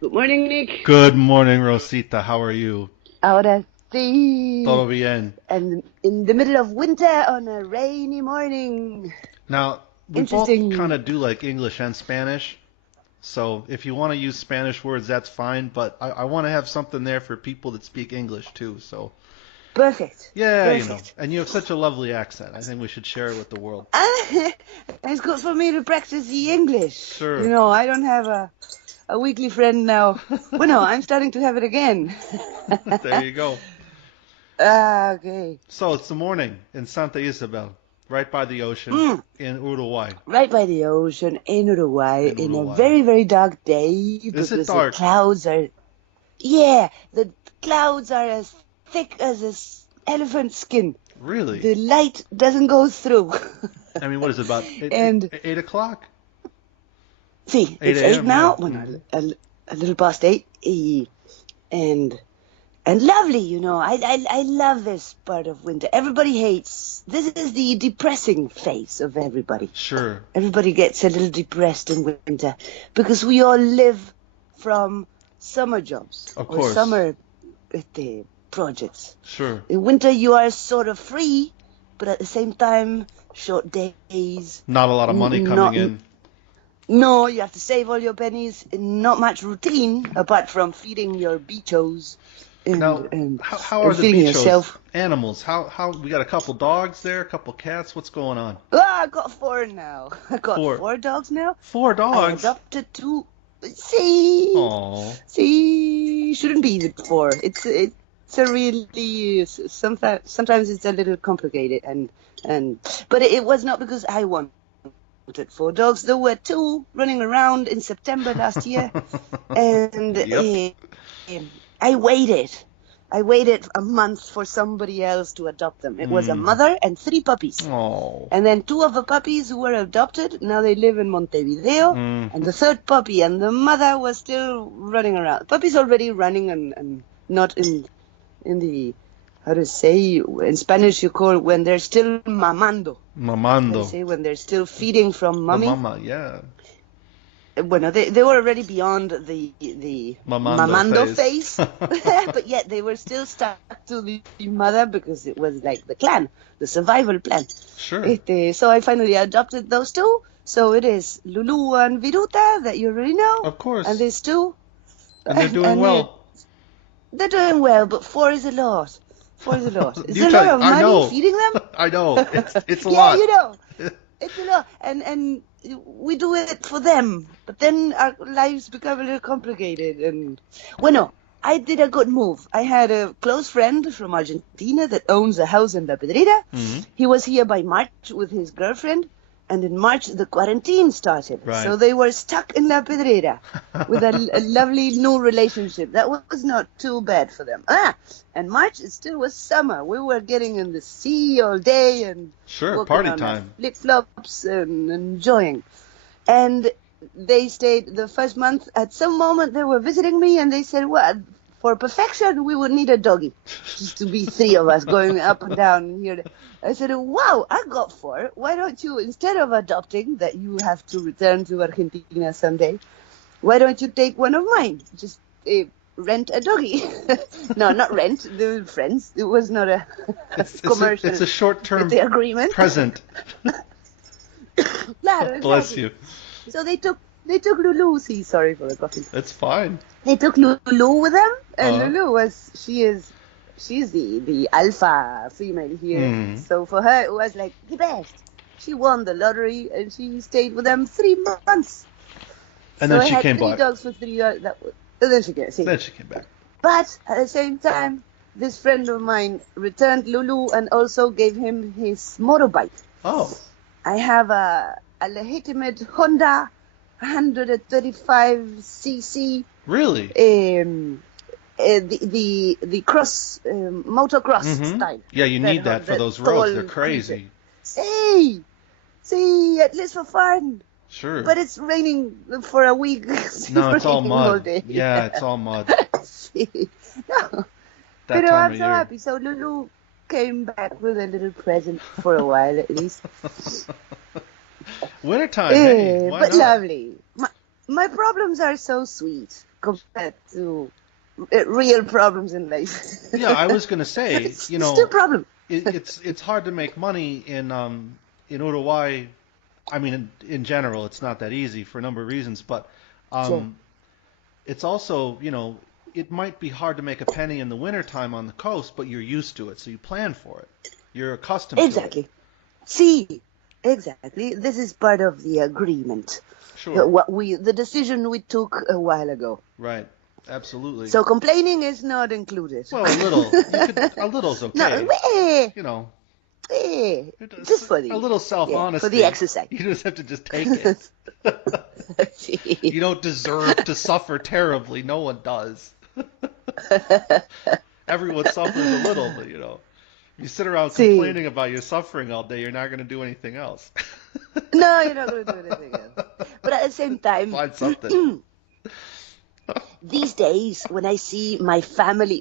Good morning, Nick. Good morning, Rosita. How are you? Ahora sí. Todo bien. And in the middle of winter on a rainy morning. Now, we both kind Interesting. of do like English and Spanish. So if you want to use Spanish words, that's fine. But I want to have something there for people that speak English too. So, Perfect. yeah, Perfect. and you have such a lovely accent. I think we should share it with the world. It's good for me to practice the English. Sure. I don't have a weekly friend now. Well, no, I'm starting to have it again. There you go. Okay. So it's the morning in Santa Isabel, right by the ocean Mm, in Uruguay. right by the ocean in Uruguay In in a Uruguay. very, very dark day Is it because the dark? clouds are. Yeah, the clouds are as thick as elephant skin. Really? The light doesn't go through. I mean, what is it about And 8 o'clock? see, 8 it's eight a.m. Yeah. now. Well, no, a little past eight. And and lovely, I love this part of winter. Everybody hates. This is the depressing phase of everybody. Sure. Everybody gets a little depressed in winter because we all live from summer jobs Of or course. summer projects. Sure. In winter, you are sort of free, but at the same time, short days. Not a lot of money coming Not in. no, you have to save all your pennies. Not much routine apart from feeding your bichos Now, and and how are and the feeding bichos? yourself. Animals? How we got a couple dogs there, a couple cats. What's going on? I got four now. I got Four. four dogs now. Four I dogs? adopted two. See, Oh, shouldn't be the four. It's a really sometimes it's a little complicated and but it was not because I wanted four dogs. There were two running around in September last year, and Yep. I waited. I waited a month for somebody else to adopt them. It was a Mm. mother and three puppies. Oh. And then two of the puppies who were adopted, now they live in Montevideo. Mm. And the third puppy and the mother was still running around. The puppy's already running and not in the, how to say, in Spanish you call when they're still mamando. How to Mamando. say, when they're still feeding from The mommy. mama, yeah. Bueno, they were already beyond the Mamando mamando phase. phase, but yet they were still stuck to the mother because it was like the clan, the survival plan. Sure. So I finally adopted those two. So it is Lulu and Viruta that you already know, Of and course. these two, And they're doing and well. they're doing well. But four is a lot. Four is a lot. It's You a lot tell. of I money know. feeding them. I know. It's a Yeah, lot. it's a lot, and we do it for them. But then our lives become a little complicated. And well, no, I did a good move. I had a close friend from Argentina that owns a house in La Pedrera. Hmm. He was here by March with his girlfriend, and in March the quarantine started. Right. So they were stuck in La Pedrera with a lovely new relationship. That was not too bad for them. And March it still was summer. We were getting in the sea all day and Sure. walking Party on our time. flip-flops and enjoying. And they stayed the first month. At some moment, they were visiting me, and they said, "Well, for perfection, we would need a doggy, just to be three of us going up and down here." I said, "Wow, I got four. Why don't you, instead of adopting, that you have to return to Argentina someday, why don't you take one of mine? Just rent a doggy." No, not rent. They were friends. It was not a It's commercial a short-term agreement. present. Claro, Bless exactly. you. So they took Lulu. See, sorry for the coffee. It's fine. They took Lulu with them, and Uh, Lulu she's the alpha female here. mm. So for her it was like the best. She won the lottery, and she stayed with them 3 months. And So then I she had came three back. dogs for 3 years. And then she came. See, Then she came back. but at the same time, this friend of mine returned Lulu and also gave him his motorbike. Oh, I have a legitimate Honda 135cc really? the cross motocross Mm-hmm. style Yeah, you that need have that for the those roads. They're tall creature. crazy. See, see, at least for fun. Sure. But it's raining for a week. It's No, it's all raining all mud. day. Yeah, it's all mud. See, no, That but time I'm of so year. happy. So Lulu came back with a little present for a while at least. Wintertime, hey, why But not? lovely. My problems are so sweet compared to real problems in life. Yeah, I was gonna But say, it's still a problem. it's hard to make money in Uruguay. I mean, in general, it's not that easy for a number of reasons, but Sure. um, it's also, it might be hard to make a penny in the wintertime on the coast, but you're used to it, so you plan for it. You're accustomed to it. Exactly. See, exactly. This is part of the agreement. Sure. The decision we took a while ago. Right. Absolutely. So complaining is not included. Well, a little. A little's No, okay. You know, just for a the little for the self-honesty. exercise. You just have to just take it. You don't deserve to suffer terribly. No one does. Everyone suffers a little, but you sit around See, complaining about your suffering all day, you're not going to do anything else. no, you're not going to do anything else. But at the same time, Find something. these days when I see my family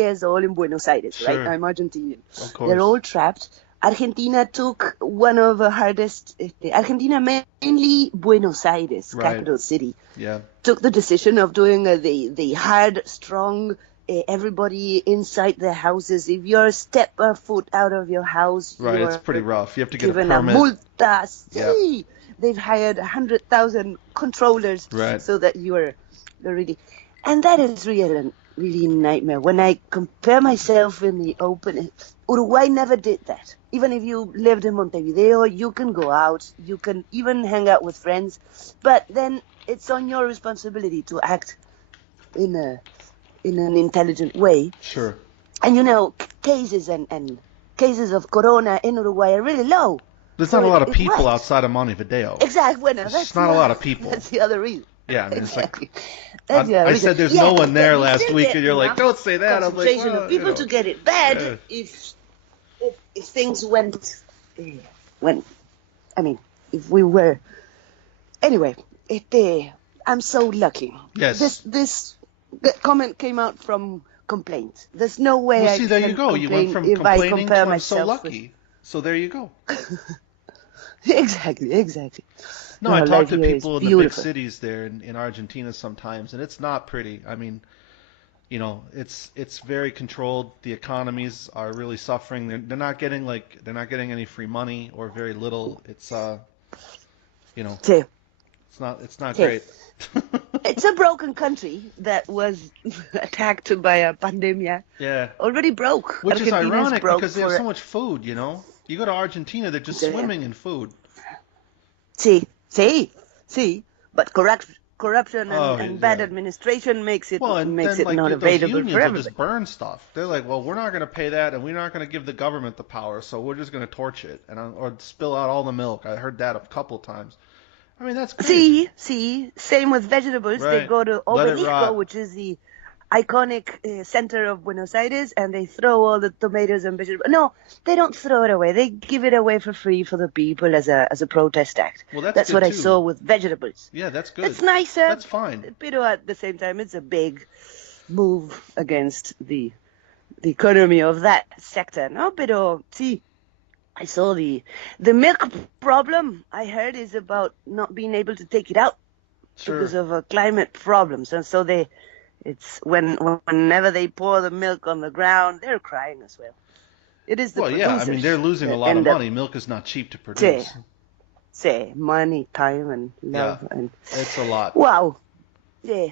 is all in Buenos Aires, right? Sure, I'm Argentinian. of They're course. all trapped. Argentina took one of the hardest. Argentina, mainly Buenos Aires, Right. capital city, Yeah. took the decision of doing the hard, strong. Everybody inside their houses. If you're step a foot out of your house, Right. It's you're pretty rough. You have to get a given a permit. multa. Yep. See, they've hired 100,000 controllers Right. so that you're really, and that is really a nightmare. When I compare myself in the open, Uruguay never did that. Even if you lived in Montevideo, you can go out, you can even hang out with friends, but then it's on your responsibility to act in an intelligent way. Sure. And cases and cases of corona in Uruguay are really low. There's So not a lot of it people works. outside of Montevideo. Exactly. Well, There's that's just not a lot of people. That's the other reason. Yeah, I mean, Exactly. it's That's the like other I reason. said, there's Yeah, no one there but we last still week, get and you're like, enough don't say that. I'm like, concentration of people to get it bad yeah. if things went. I mean, if we were anyway. I'm so lucky. Yes. This comment came out from complaint. There's no way Well, I see, there can you go. You went complain from if I complaining compare to I'm so myself lucky. So there you go. Exactly. No, I talk life to here is people in the big beautiful. cities there in Argentina sometimes, and it's not pretty. I mean, it's very controlled. The economies are really suffering. They're not getting any free money or very little. It's See, it's not see. great. It's a broken country that was attacked by a pandemia. Yeah. Already broke. Which is Argentina ironic broke because they have for so much food, You go to Argentina, they're just Yeah. swimming in food. See. But corruption Oh, and bad yeah. administration makes it Well, and then not those available for unions will everybody. just burn stuff. They're like, well, we're not going to pay that, and we're not going to give the government the power, so we're just going to torch it or spill out all the milk. I heard that a couple times. I mean, that's crazy. See, same with vegetables. They Right. go to Let it Obelisco, rot. which is the iconic center of Buenos Aires, and they throw all the tomatoes and vegetables. No, they don't throw it away. They give it away for free for the people as a protest act. Well, that's That's good what I too. saw with vegetables. Yeah, that's good. It's nicer. That's fine. But at the same time, it's a big move against the economy of that sector. No, pero sí. I saw the milk problem. I heard is about not being able to take it out Sure. because of climate problems, and so it's whenever they pour the milk on the ground, they're crying as well. It is the Well, yeah, I mean, producers they're losing a that lot of end up money. Milk is not cheap to produce. say money, time, and love, Yeah. and It's a lot. wow, yeah,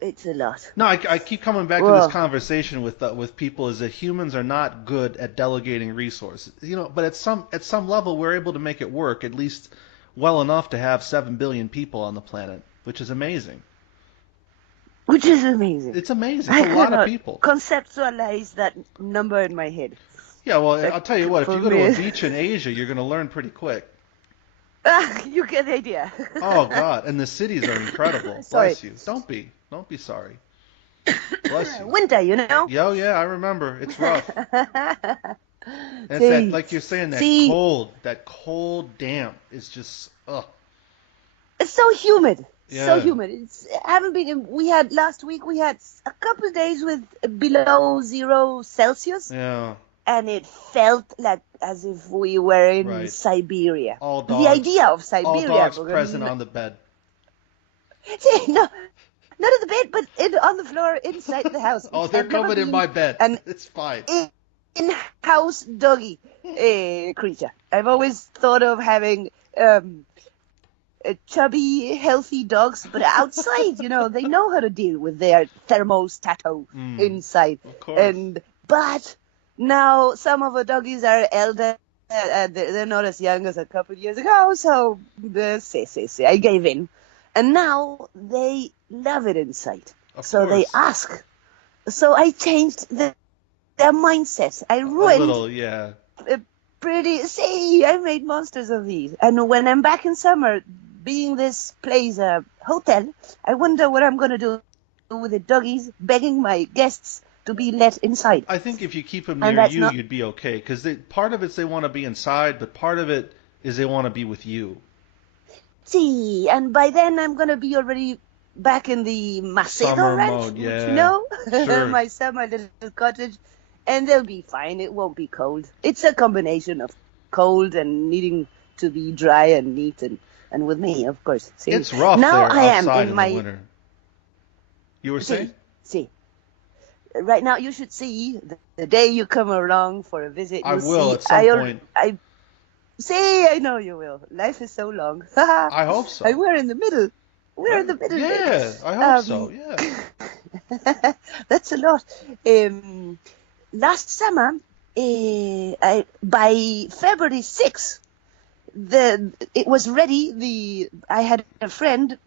it's a lot. No, I keep coming back to Well- this conversation with people is that humans are not good at delegating resources. But at some level we're able to make it work at least well enough to have 7 billion people on the planet, which is amazing. Which is amazing. It's amazing. I It's a lot of cannot people. conceptualize that number in my head. Yeah, well, I'll tell you what, if you go to a For me- beach in Asia, you're going to learn pretty quick. You get the idea. Oh God, and the cities are incredible. Sorry. Bless you. Don't be sorry. Bless you. Winter, Yeah, yeah, I remember. It's rough. And it's See. that, like you're saying, See. that cold damp is just, ugh. It's so humid. Yeah. So humid. Last week we had a couple of days with below 0 Celsius, Yeah. and it felt like as if we were in Right. Siberia. All The dogs. idea of All Siberia. dogs present on the bed. See, no, not in the bed, but on the floor inside the house. Oh, Which they're I've never coming in been my bed. an It's fine. in-house doggy creature. I've always thought of having chubby, healthy dogs, but outside, they know how to deal with their thermostato inside. Of course. But now some of the doggies are elder. They're not as young as a couple of years ago, so I gave in. And now they love it inside. Of So they course. ask. So I changed their mindset. I A ruined little, yeah. I made monsters of these. And when I'm back in summer, being this place a hotel, I wonder what I'm going to do with the doggies begging my guests to be let inside. I think if you keep them And near that's you, not... you'd be okay. Because part of it's they want to be inside, but part of it is they want to be with you. See, and by then I'm going to be already back in the Macedo Summer Ranch, mode, which yeah. Sure. my summer little cottage, and they'll be fine. It won't be cold. It's a combination of cold and needing to be dry and neat and with me, of course. See, It's rough now there I am outside in in my... the winter. You were saying? See. Right now, you should see the day you come along for a visit. I You'll will see. at some point. I know you will. Life is so long. I hope so. And we're in the middle. We're in the middle. Yeah, I hope so. Yeah. That's a lot. Last summer, by February 6th, it was ready. I had a friend.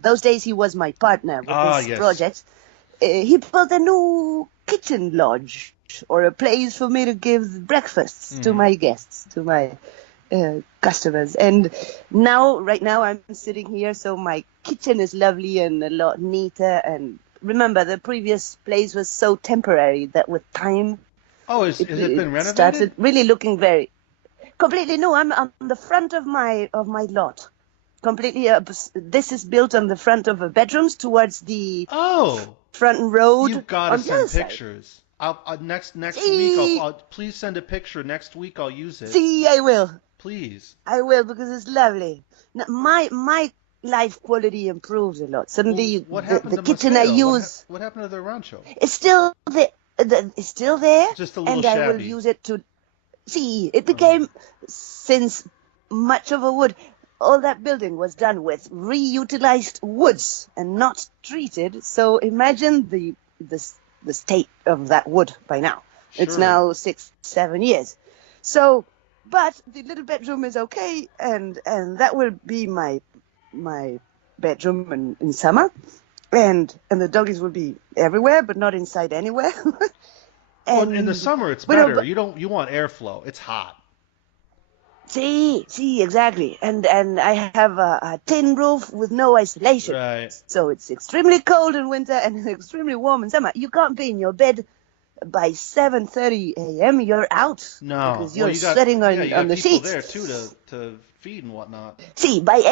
Those days he was my partner with this yes. project. He built a new kitchen lodge, or a place for me to give breakfasts to my guests, to my customers. And right now I'm sitting here, so my kitchen is lovely and a lot neater. And remember, the previous place was so temporary that with time, has it been renovated? Started really looking very completely new. I'm on the front of my lot. Completely, this is built on the front of the bedrooms towards the front road. You've got to send pictures. Next week. Please send a picture. Next week I'll use it. See, I will. Please. I will, because it's lovely. Now, my life quality improves a lot. Suddenly, what happened the to kitchen Macedo? I use. What happened to the rancho? It's still there. It's still there. Just a little and shabby. I will use it to. See, it became since much of a wood. All that building was done with reutilized woods and not treated. So imagine the state of that wood by now. Sure. It's now 6-7 years. So, but the little bedroom is okay, and that will be my bedroom in summer, and the doggies will be everywhere, but not inside anywhere. Well, in the summer it's better. You want airflow. It's hot. See, exactly. And I have a tin roof with no isolation. Right. So it's extremely cold in winter and extremely warm in summer. You can't be in your bed by 7:30 a.m. You're out. No. Because you're sweating on the sheets. There too to feed and whatnot. See, by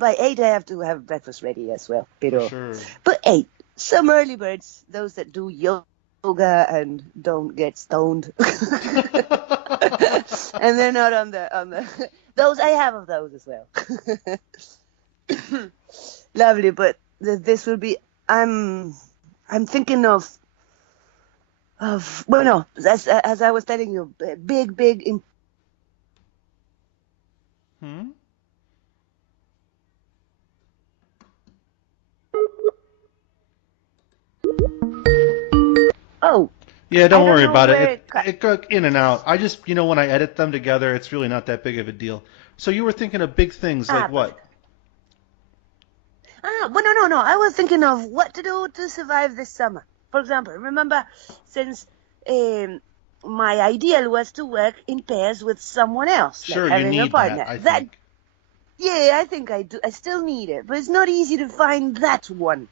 8 I have to have breakfast ready as well. For sure. But 8, some early birds, those that do yoga and don't get stoned. And they're not on the those, I have of those as well. Lovely, but this will be, I'm thinking of well, no, as I was telling you, big Oh. Yeah, don't worry about it. It goes in and out. I just, when I edit them together, it's really not that big of a deal. So you were thinking of big things like what? Well, no. I was thinking of what to do to survive this summer. For example, remember, since my ideal was to work in pairs with someone else, sure, like having you need a partner. that, I think. Yeah, I think I do. I still need it, but it's not easy to find that one,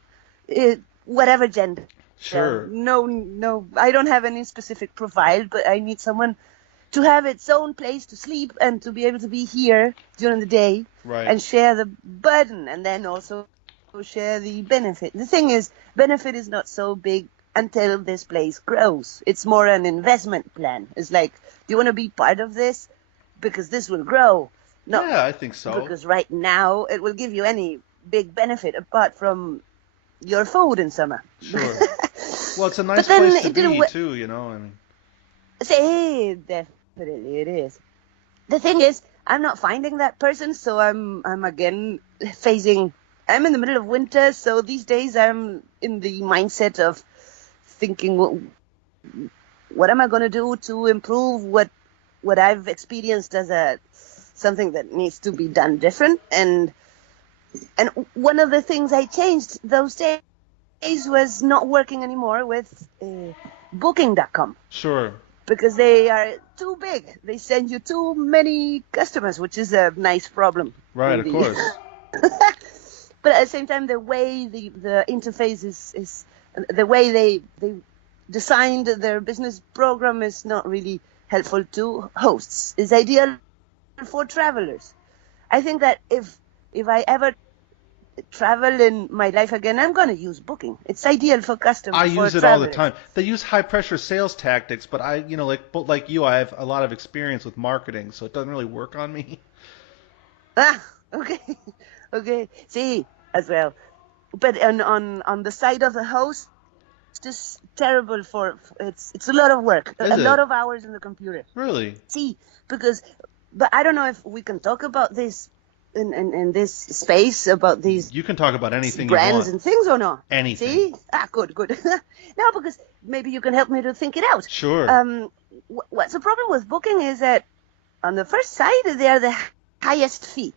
whatever gender. Sure. No, I don't have any specific profile, but I need someone to have its own place to sleep and to be able to be here during the day, right, and share the burden, and then also share the benefit. The thing is, benefit is not so big until this place grows. It's more an investment plan. It's like, do you want to be part of this? Because this will grow. No, yeah, I think so. Because right now it will give you any big benefit apart from your food in summer. Sure. Well, it's a But nice then place to it didn't be work. too, you know. I mean, Say, definitely it is. The thing is, I'm not finding that person, so I'm again facing. I'm in the middle of winter, so these days I'm in the mindset of thinking, what am I going to do to improve what I've experienced as something that needs to be done different. And one of the things I changed those days was not working anymore with Booking.com. sure. Because they are too big. They send you too many customers, which is a nice problem. Right, of indeed. course. But at the same time, the way the interface is the way they designed their business program is not really helpful to hosts. It's ideal for travelers. I think that if I ever travel in my life again, I'm going to use Booking. It's ideal for I use it all the travelers. time. They use high pressure sales tactics, but like you, I have a lot of experience with marketing, so it doesn't really work on me. Ah, okay, okay. See, as well. But on the side of the host, it's just terrible it's a lot of work, Is a lot it? of hours in the computer. Really? See, but I don't know if we can talk about this in this space about these You can talk about anything you brands want. and things or not. Anything. See? Good. No, because maybe you can help me to think it out. Sure. What's the problem with Booking is that on the first side they are the highest fee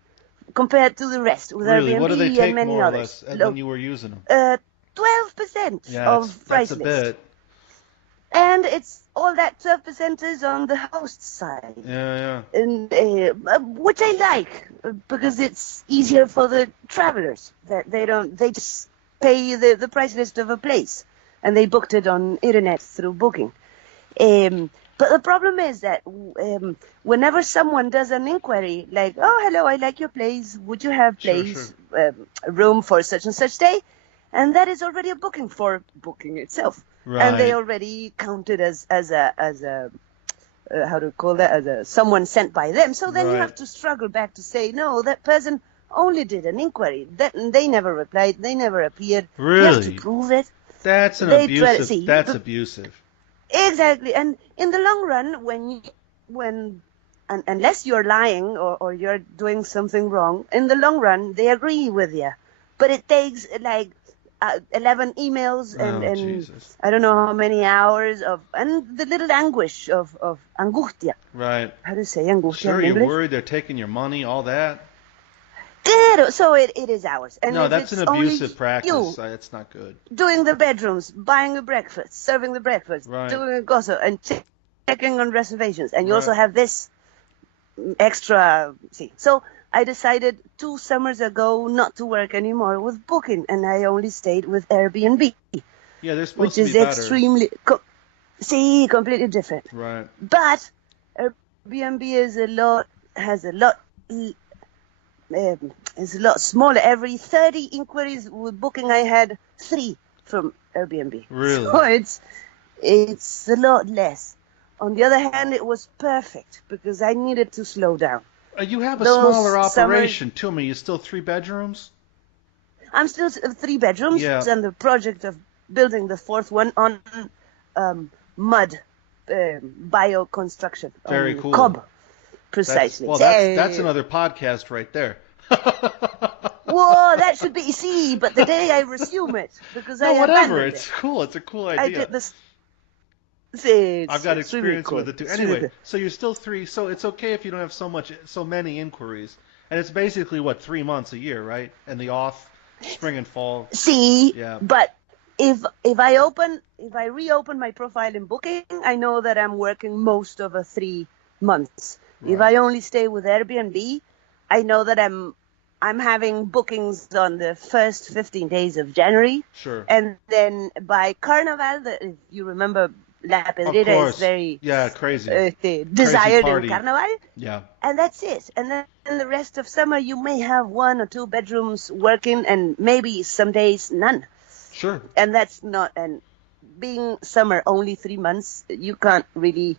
compared to the rest with Really? Airbnb What do they and take many more or others. less when you were using them? 12% Yeah, of price that's a list. bit. And it's all that 12% is on the host side. Yeah. And which I like because it's easier for the travelers that they just pay the price list of a place and they booked it on internet through Booking. But the problem is that whenever someone does an inquiry like, oh, hello, I like your place, would you have Sure. a room for such and such day? And that is already a booking for Booking itself. Right. And they already count it as a how to call that, as a someone sent by them. So then you Right. have to struggle back to say, no, that person only did an inquiry. They never replied. They never appeared. You have to Really? prove it. That's They try to abusive. see. That's abusive. Exactly. And in the long run, unless you're lying or you're doing something wrong, in the long run, they agree with you. But it takes like 11 emails Oh, and Jesus. I don't know how many hours and the little anguish of angustia. Right. How do you say angustia Sure, in you're English? worried they're taking your money, all that. Good. So it is ours. And No, if that's it's an only abusive practice. you It's not good. doing the bedrooms, buying the breakfast, serving the breakfast, Right. doing a gossip, and checking on reservations, and you also Right. have this extra. See, so I decided 2 summers ago not to work anymore with Booking, and I only stayed with Airbnb, Yeah, they're supposed which to be is better. extremely completely different. Right. But Airbnb is has a lot. It's a lot smaller. Every 30 inquiries with Booking, I had 3 from Airbnb. Really? So it's a lot less. On the other hand, it was perfect because I needed to slow down. You have a Those smaller operation summers- too. You still 3 bedrooms? I'm still 3 bedrooms Yeah. and the project of building the 4th one on mud bio-construction. Very on cool. Cob, precisely. That's another podcast right there. Whoa, that should be but the day I resume it because I No, whatever. abandoned It's it. cool. It's a cool I idea. did this. I've got It's really experience cool. with it too. It's Anyway, really- so you're still 3. So it's okay if you don't have so many inquiries, and it's basically what 3 months a year, right? And the off, spring and fall. See, Yeah. but if I reopen my profile in Booking, I know that I'm working most of 3 months. If Right. I only stay with Airbnb, I know that I'm having bookings on the first 15 days of January, Sure. and then by Carnival, if you remember, La Of Pedrera course. is very Crazy. desired in party. Carnival. Yeah. And that's it. And then the rest of summer, you may have 1 or 2 bedrooms working, and maybe some days none. Sure. And that's not. And being summer only 3 months, you can't really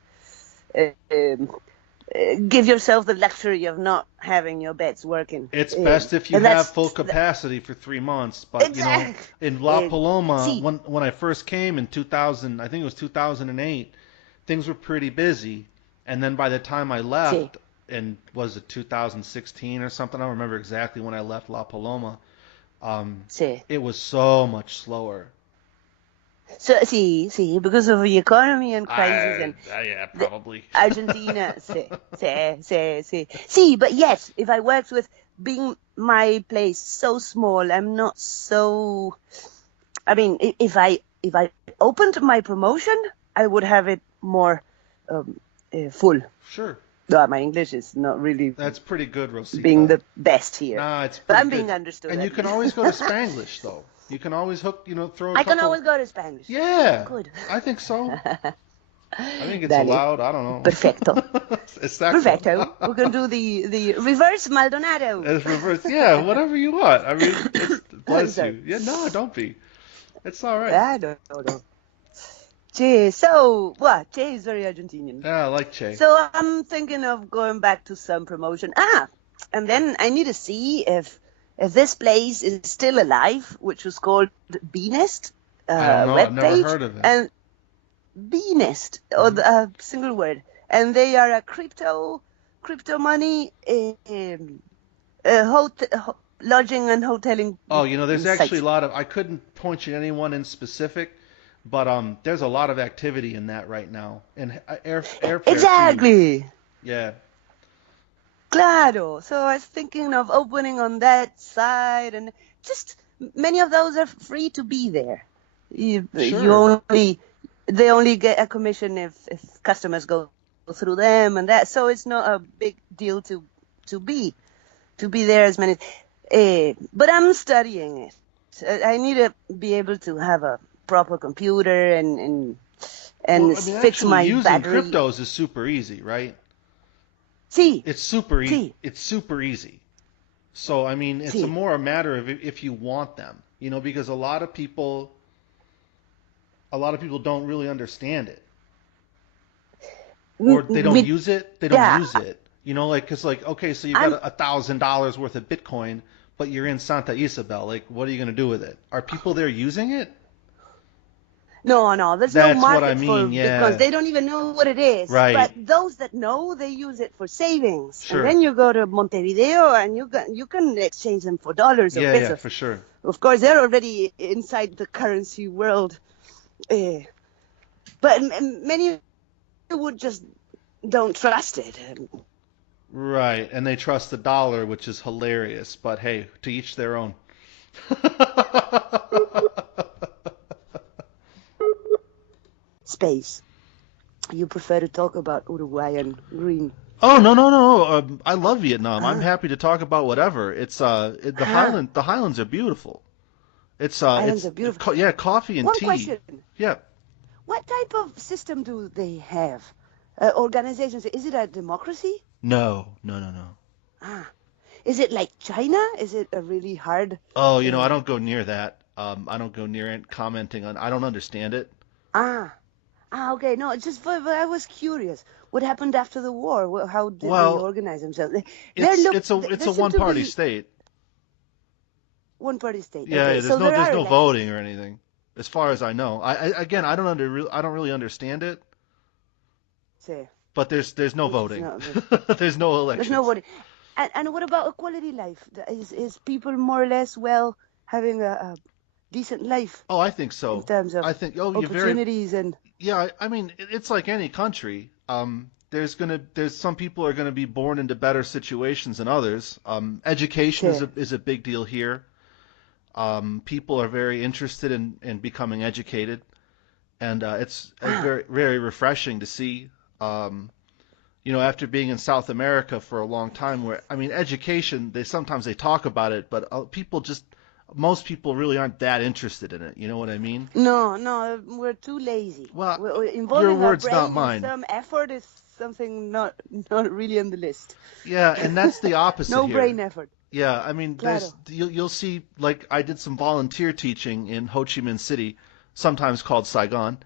give yourself the luxury of not having your beds working. It's best if you And have that's full capacity for 3 months. But exact. in La Paloma, See, when I first came in 2000, I think it was 2008, things were pretty busy. And then by the time I see, left, and was it 2016 or something? I don't remember exactly when I left La Paloma. see. It was so much slower. So see, because of the economy and crisis and Yeah, the probably. Argentina, see. But yes, if I worked with being my place so small, I'm not so. I mean, if I opened my promotion, I would have it more full. Sure. My English is not really That's pretty good, being Rosita. the best here, Nah, it's but pretty I'm good. being understood And you at can least. always go to Spanglish, though. You can always throw a I can couple. always go to Spanish. Yeah, Good. I think so. I think it's Dale. allowed. I don't know. Perfecto. Exacto. Perfecto. We can do the reverse Maldonado. It's reverse. Yeah, whatever you want. I mean, it's bless Sorry. you. Yeah, no, don't be. It's all right. I don't know. Che, so, what? Che is very Argentinian. Yeah, I like Che. So I'm thinking of going back to some promotion. And then I need to see if this place is still alive, which was called Beanest I don't know. I've never webpage. heard of it. And Beanest, or the single word. And they are a crypto money lodging and hoteling. Oh, there's actually site. a lot of. I couldn't point you to anyone in specific, but there's a lot of activity in that right now, and airfare huge. Exactly. Yeah. Claro. So I was thinking of opening on that side, and just many of those are free to be there. Sure. They only get a commission if customers go through them, and that. So it's not a big deal to be there as many. But I'm studying it. I need to be able to have a proper computer and Well, I mean, fix actually, my using battery. cryptos is super easy, right? See, It's super easy. see, It's super easy. So, I mean, it's see. more a matter of if you want them, because a lot of people don't really understand it, or they don't use it. They don't Yeah, use it. Cause okay, so you've I'm got $1,000 worth of Bitcoin, but you're in Santa Isabel. Like, what are you gonna do with it? Are people there using it? no. There's no That's what I market for mean. bitcoins. Yeah. They don't even know what it is. Right. But those that know, they use it for savings. And Sure. then you go to Montevideo and you can exchange them for dollars or Yeah, pesos. for sure. Of course, they're already inside the currency world. But many would just don't trust it. Right, and they trust the dollar, which is hilarious. But hey, to each their own. Space. You prefer to talk about Uruguayan green. Oh, no, no, no. I love Vietnam. I'm Ah, happy to talk about whatever. ah. The highlands are beautiful. Islands are beautiful. Yeah, coffee and One tea. question. Yeah. What type of system do they have? Organizations, is it a democracy? No, no, no, no. Ah, is it like China? Is it a really hard? Oh, I Uh, don't go near that. I don't go near it commenting on. I don't understand it. ah, okay. No, it's just I was curious. What happened after the war? How did they Well, organize themselves? They look. it's They a seem to one-party be state. one-party state. Yeah, Okay, yeah, so there there's are no elections. voting or anything, as far as I know. Again, I don't really understand it, Say, but there's no which is voting. not good. There's no There's elections. nobody. And what about equality life? Is people more or less well having a decent life Oh, I think in so. terms of I think you're very opportunities and yeah. I mean, it's like any country. There's some people are gonna be born into better situations than others. Education say, is a big deal here. People are very interested in becoming educated, and it's ah, very very refreshing to see. After being in South America for a long time, where I mean, education, sometimes they talk about it, but most people really aren't that interested in it. You know what I mean? no, we're too lazy. Well, your Involving our words, not brain in mine. some effort is something not really on the list. Yeah, and that's the opposite No here. brain effort. Yeah, I mean, Claro. you'll see, like I did some volunteer teaching in Ho Chi Minh City, sometimes called Saigon.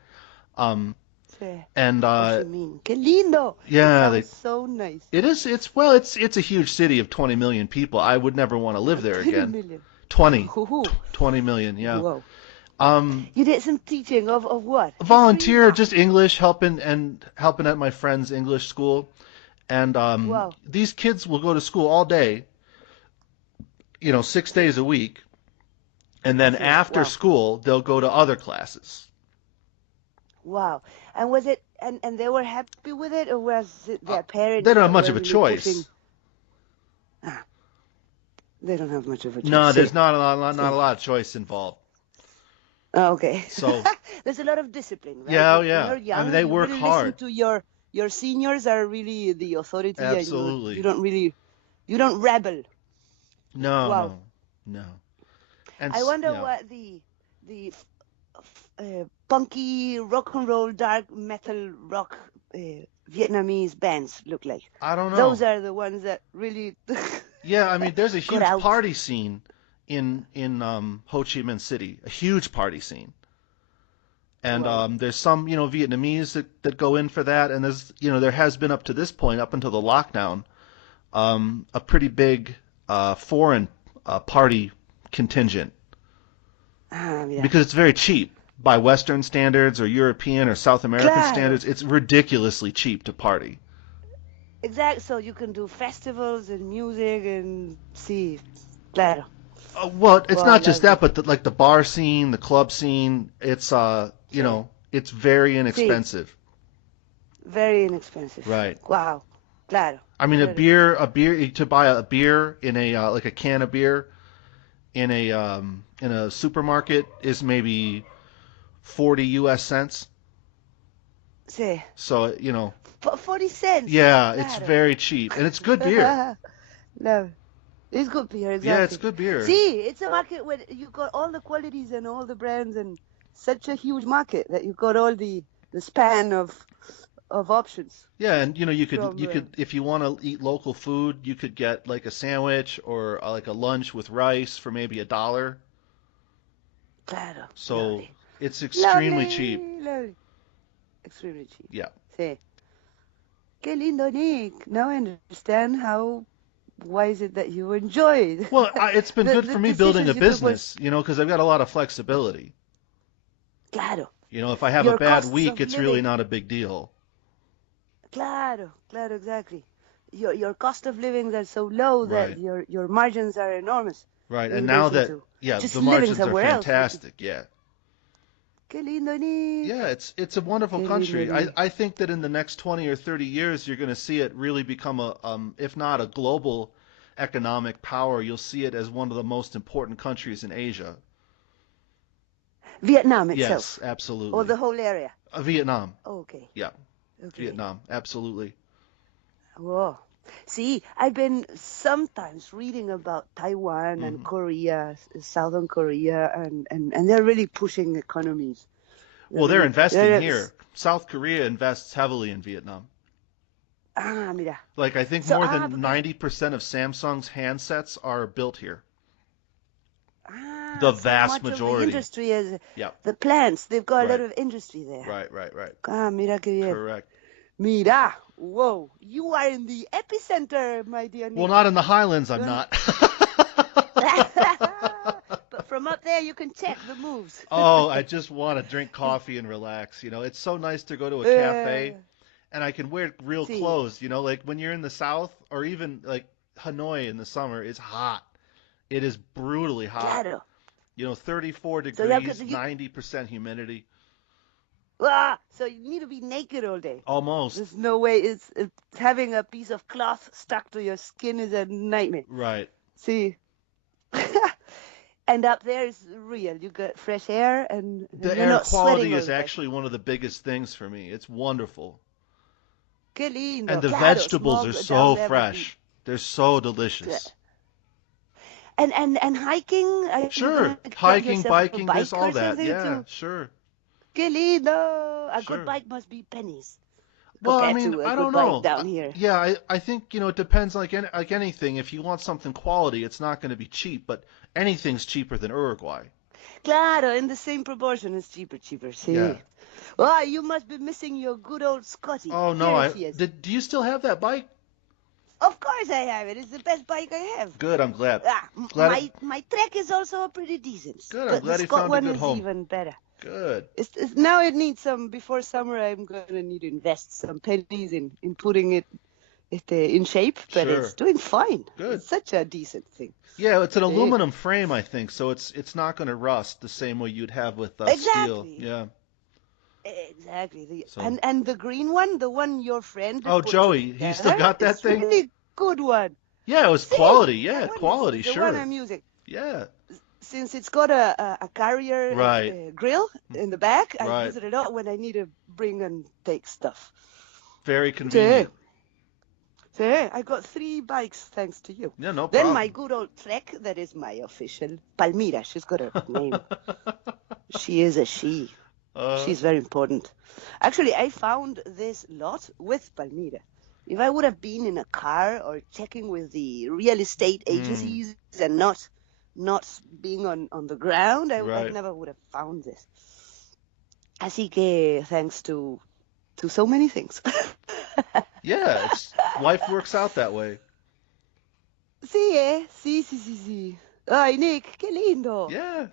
Um, Sí. And Ho Chi Minh. Qué lindo. It yeah, sounds so nice. it is. It's a huge city of 20 million people. I would never want to live there 20 again. million. 20, Ooh, 20 million. Yeah. whoa. Um, You did some teaching of what? History? volunteer, just English, helping at my friend's English school. And Wow. these kids will go to school all day, 6 days a week, and then Sí. after Wow. school they'll go to other classes. Wow. And was it and they were happy with it, or was it Uh, their they parents don't have that much were of a really pushing? choice. Ah, they don't have much of a choice. No, there's Sí. not a Sí. lot of choice involved. Oh, okay. So There's a lot of discipline, right? yeah, oh, When yeah. you're I mean, young, they you work really listen hard. to your seniors are really the authority, and you Absolutely. don't really you don't rebel. No, Wow. no, no. And I wonder what the punky rock and roll dark metal rock Vietnamese bands look like. I don't Those know. are the ones that really Yeah, I mean, there's a got huge out. party scene in Ho Chi Minh City, a huge party scene. And Wow. there's some, Vietnamese that go in for that, and there has been up to this point, up until the lockdown, a pretty big foreign party contingent Yeah. because it's very cheap by Western standards or European or South American Claro. standards. It's ridiculously cheap to party. Exactly. So you can do festivals and music and see. Claro. Well, it's Wow, not just that, lovely. but like the bar scene, the club scene, Sí. it's very Sí. inexpensive. Very inexpensive. Right. Wow. Claro. I mean, Claro. a beer to buy a beer in a like a can of beer in a supermarket is maybe 40 U.S. cents. Sí. So 40 cents. yeah, it's Claro. very cheap and it's good beer. No. It's good beer, Yeah, it's exactly. good beer. See, it's a market where you got all the qualities and all the brands and such a huge market that you got all the span of options Yeah, and from you could if you want to eat local food, you could get like a sandwich or like a lunch with rice for maybe $1. claro, So lovely. it's extremely cheap. Lovely, lovely. Extremely cheap. Yeah. Sí. Qué lindo, Nick. Now I understand why is it that you enjoyed Well, it's been good the for me building a decisions you took was business, because I've got a lot of flexibility. claro. If I have a Your bad costs week, of it's really living. not a big deal. Claro, claro, exactly. Your cost of livings are so low that Right. your margins are enormous Right. in And now relation that, to yeah, just the living margins are somewhere else. fantastic. Yeah. Qué lindo, Nick. Yeah, it's a wonderful Qué lindo, country. I, Nick. I think that in the next 20 or 30 years, you're going to see it really become if not a global economic power, you'll see it as one of the most important countries in Asia. Vietnam Yes, itself, or absolutely. the whole area. Vietnam. Okay, Yeah, okay. Vietnam. Absolutely. Whoa. See, I've been sometimes reading about Taiwan and Hmm. Korea, Southern Korea, and they're really pushing economies. Well, they're investing They're here. South Korea invests heavily in Vietnam. mira. Like, I think So, more than because 90% of Samsung's handsets are built here. The so vast much of the majority. industry is Yeah, the plants. They've got a lot right, of industry there. right. Mira qué bien. Correct. Mira. Whoa. You are in the epicenter, my dear Well, Nick. not in the Highlands, I'm You're... not. But from up there, you can check the moves. Oh, I just want to drink coffee and relax. It's so nice to go to a cafe and I can wear real See. clothes. Like when you're in the South or even like Hanoi in the summer, it's hot. It is brutally hot. Claro. 34 So degrees, 90% humidity. so you need to be naked all day. Almost. There's no way. It's having a piece of cloth stuck to your skin is a nightmare. Right. See. And up there is real. You get fresh air and The you're air not sweating quality all is the time. actually one of the biggest things for me. It's wonderful. Qué And lindo. the Claro, vegetables are smog down so there must be. fresh. They're so delicious. And hiking? Are you Sure. gonna get Hiking, yourself a biking, there's bike all or that. something Yeah, to? sure. Qué lindo. A good Sure. bike must be pennies Well, I compared mean, to a I good don't bike know. down here. Yeah, I think, it depends like anything. If you want something quality, it's not going to be cheap, but anything's cheaper than Uruguay. Claro, in the same proportion, it's cheaper. Yeah. See. Oh, you must be missing your good old Scotty. Oh no, Here I she is. did. Do you still have that bike? Of course I have it. It's the best bike I have. Good. I'm glad. Glad. My Trek is also pretty decent. Good. I'm The glad he Scott found a one good is home. even better. Good. Now it needs some. Before summer, I'm gonna need to invest some pennies in putting it in shape. But Sure. it's doing fine. Good. It's such a decent thing. Yeah, it's an See? aluminum frame, I think, so it's not going to rust the same way you'd have with steel. Exactly. Yeah. Exactly. So. And the green one, the one your friend Oh, put Joey, he still together, got that it's thing? really good one. Yeah, it was See, quality. Yeah, that one quality. is the Sure. one I'm using. Yeah. Since it's got a carrier Right. grill in the back, I Right. use it a lot when I need to bring and take stuff. Very convenient. So I got 3 bikes thanks to you. Yeah, no Then problem. my good old Trek, that is my official Palmira. She's got a name. She is a she. She's very important. Actually, I found this lot with Palmira. If I would have been in a car or checking with the real estate agencies and not being on the ground, I Right. never would have found this. Así que thanks to so many things. Yeah, life works out that way. Sí, sí. Ay, Nick, qué lindo. Yeah.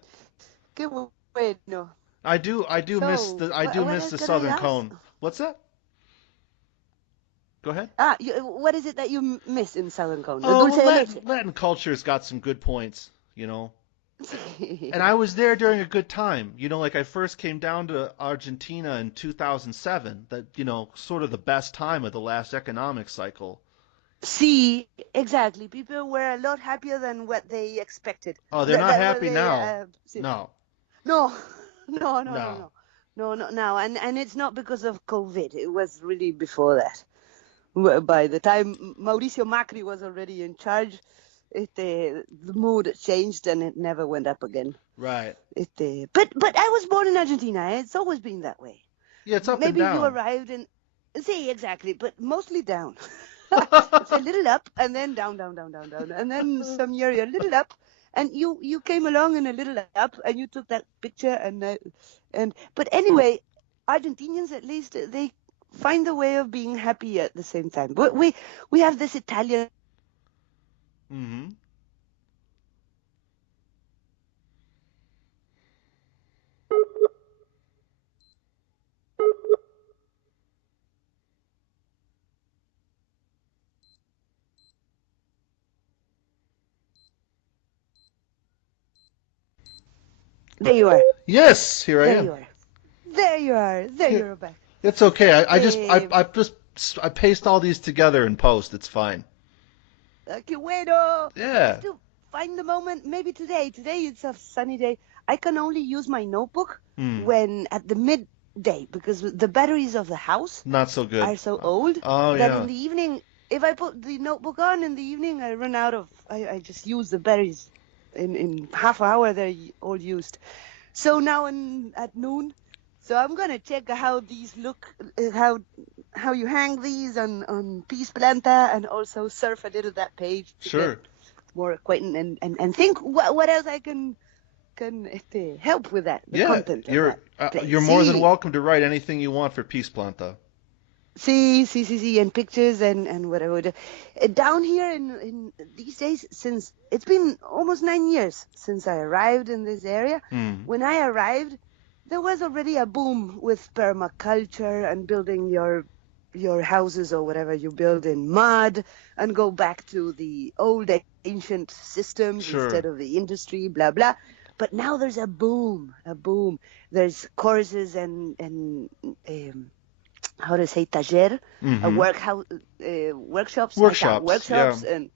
Qué bueno. I do miss So, the what miss else the can I Southern ask? Cone. What's that? Go ahead. What is it that you miss in Southern Cone? The Oh, dulce well, de leche. Latin culture's got some good points, you know. And I was there during a good time. You know, like I first came down to Argentina in 2007. That, you know, sort of the best time of the last economic cycle. See, exactly. People were a lot happier than what they expected. Oh, they're not What happy they, now. see. No. No, No. no. And it's not because of COVID. It was really before that. By the time Mauricio Macri was already in charge, the mood changed and it never went up again. Right. But I was born in Argentina. It's always been that way. Yeah, it's up Maybe and down. you arrived in, see, exactly, but mostly down. It's a little up and then down. And then some year you're a little up and you came along in a little up and you took that picture but anyway, Argentinians at least, they find a way of being happy at the same time. But we have this Italian. Mm-hmm. There you are. Yes, here I There am. you are. There you are. There you're back. It's okay. I paste all these together in post. It's fine. Que bueno. Yeah. To find the moment, maybe today. Today it's a sunny day. I can only use my notebook when at the midday because the batteries of the house Not so good. are so old Oh, that yeah. in the evening, if I put the notebook on in the evening, I run out of. I just use the batteries in half an hour. They're all used. So now at noon. So I'm gonna check how these look, how you hang these on Peace Planta, and also surf a little that page to Sure. get more acquainted and think what else I can help with that the Yeah, content. Of that place. you're more than Sí, welcome to write anything you want for Peace Planta. sí, and pictures and whatever. Down here in these days, since it's been almost 9 years since I arrived in this area. When I arrived, there was already a boom with permaculture and building your houses or whatever you build in mud and go back to the old ancient systems Sure. instead of the industry, blah blah. But now there's a boom. There's courses and how to say taller, workshops, Workshops, and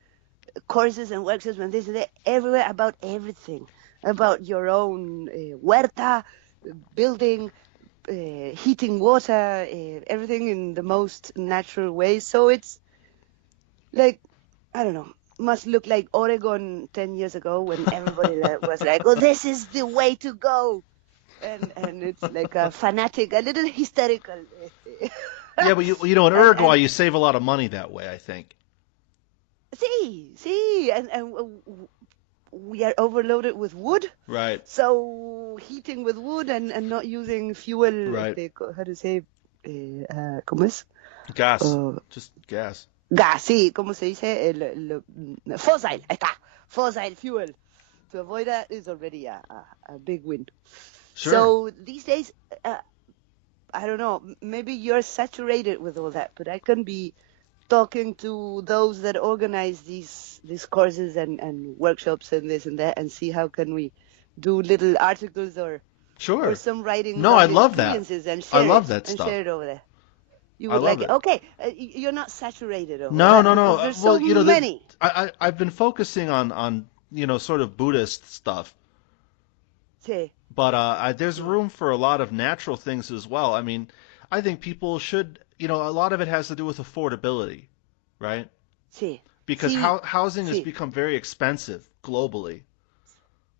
courses and workshops and this and that everywhere about everything, about your own huerta, building, heating water, everything in the most natural way. So it's like, I don't know, must look like Oregon 10 years ago when everybody was like, oh, this is the way to go. And it's like a fanatic, a little hysterical. Yeah, but you know, in Uruguay, you save a lot of money that way, I think. See, and we are overloaded with wood. Right. So heating with wood and not using fuel, Right. how to say, ¿cómo es? Gas. Uh, Just gas. gas, sí, ¿cómo se dice? Fossil, ahí está. Fossil fuel. To avoid that is already a big win. Sure. So these days, I don't know, maybe you're saturated with all that, but I can be talking to those that organize these courses and workshops and this and that, and see how can we do little articles or Sure. some writings No, on I love that. experiences and I share love it that and stuff. share it over there. You I would love like it. it. Okay, you're not saturated over No, that no, no. because there's Well, so you know, many. I've been focusing on sort of Buddhist stuff, Sí, but there's sí, room for a lot of natural things as well. I mean, I think people should, a lot of it has to do with affordability, right? sí, Because sí, housing has sí, become very expensive globally.